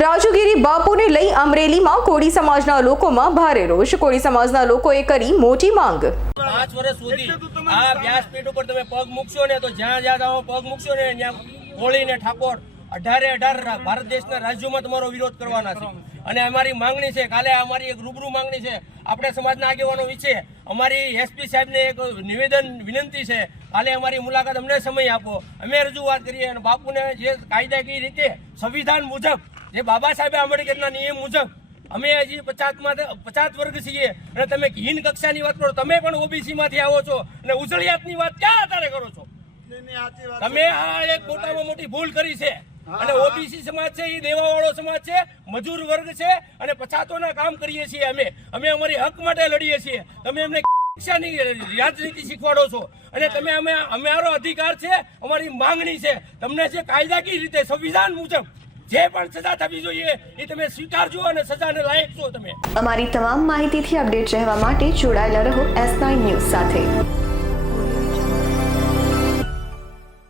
રાજુગીરી બાપુને લઈ અમરેલીમાં કોળી સમાજના લોકોમાં ભારે રોષ. કોળી સમાજના લોકોએ કરી મોટી માંગ. પાંચ વર્ષ સુધી આ વ્યાસપીઠ ઉપર તમે પગ મૂકશો ને તો જ્યાં જ્યાં તમે પગ મૂકશો ને ત્યાં કોળી ને ઠાકોર અઢારે અઢાર ભારત દેશના રાજ્યોમાં તમારો વિરોધ કરવાના છે. અને અમારી માંગણી છે, કાલે અમારી એક રૂબરૂ માંગણી છે, આપણે સમાજના આગેવાનો વિશે અમારી એસપી સાહેબને એક નિવેદન વિનંતી છે, કાલે અમારી મુલાકાત અમને સમય આપો. અમે રજૂઆત કરીએ અને બાપુને જે કાયદાકીય રીતે સંવિધાન મુજબ જે બાબા સાહેબ આંબેડકરના નિયમ મુજબ અમે હજી પચાસમાં પચાસ વર્ગ છીએ અને તમે હિન કક્ષાની વાત કરો તમે પણ ઓબીસી માંથી આવો છો અને ઉજળિયાતની વાત ક્યાં અત્યારે કરો છો? તમે આ એક મોટામાં મોટી ભૂલ કરી છે. અને ઓબીસી સમાજ છે એ દેવાવાળો સમાજ છે મજૂર વર્ગ છે અને પછાતોના કામ કરીએ છીએ અમે. અમે અમારી હક માટે લડીએ છીએ. તમે અમને શિક્ષાની રાજનીતિ શીખવાડો છો. અને તમે અમે અમારો અધિકાર છે અમારી માંગણી છે. તમને જે કાયદાકીય રીતે સંવિધાન મુજબ જે પણ સજા થવી જોઈએ એ તમે સ્વીકારજો અને સજાને લાયક છો તમે. અમારી તમામ માહિતીથી અપડેટ રહેવા માટે જોડાયેલા રહો એસ નાઇન ન્યૂઝ સાથે.